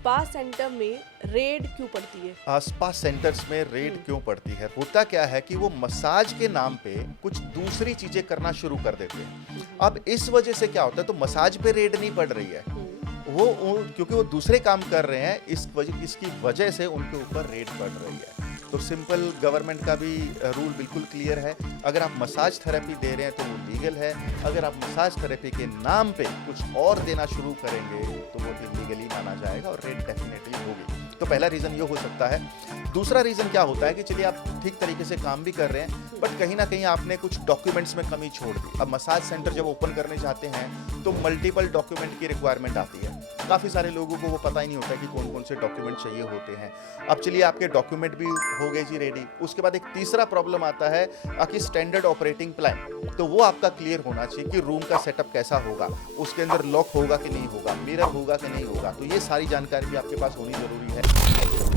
Spa centre में red क्यों पड़ती है? स्पा सेंटर्स में रेड क्यों पड़ती है? होता क्या है कि वो मसाज के नाम पे कुछ दूसरी चीजें करना शुरू कर देते हैं। अब इस वजह से क्या होता है, तो मसाज पे रेड नहीं पड़ रही है, क्योंकि वो दूसरे काम कर रहे हैं, इसकी वजह से उनके ऊपर रेड पड़ रही है। तो सिंपल गवर्नमेंट का भी रूल बिल्कुल क्लियर है। अगर आप मसाज थेरेपी दे रहे हैं तो वो लीगल है। अगर आप मसाज थेरेपी के नाम पे कुछ और देना शुरू करेंगे तो वो इलीगली माना जाएगा और रेड डेफिनेटली होगी। तो पहला रीज़न ये हो सकता है। दूसरा रीज़न क्या होता है कि चलिए आप ठीक तरीके से काम भी कर रहे हैं, बट कहीं ना कहीं आपने कुछ डॉक्यूमेंट्स में कमी छोड़ दी। अब मसाज सेंटर जब ओपन करने जाते हैं तो मल्टीपल डॉक्यूमेंट की रिक्वायरमेंट आती है। काफ़ी सारे लोगों को वो पता ही नहीं होता कि कौन कौन से डॉक्यूमेंट चाहिए होते हैं। अब चलिए आपके डॉक्यूमेंट भी हो गए जी रेडी। उसके बाद एक तीसरा प्रॉब्लम आता है कि स्टैंडर्ड ऑपरेटिंग प्लान, तो वो आपका क्लियर होना चाहिए कि रूम का सेटअप कैसा होगा, उसके अंदर लॉक होगा कि नहीं होगा, मिरर होगा कि नहीं होगा। तो ये सारी जानकारी भी आपके पास होनी जरूरी है।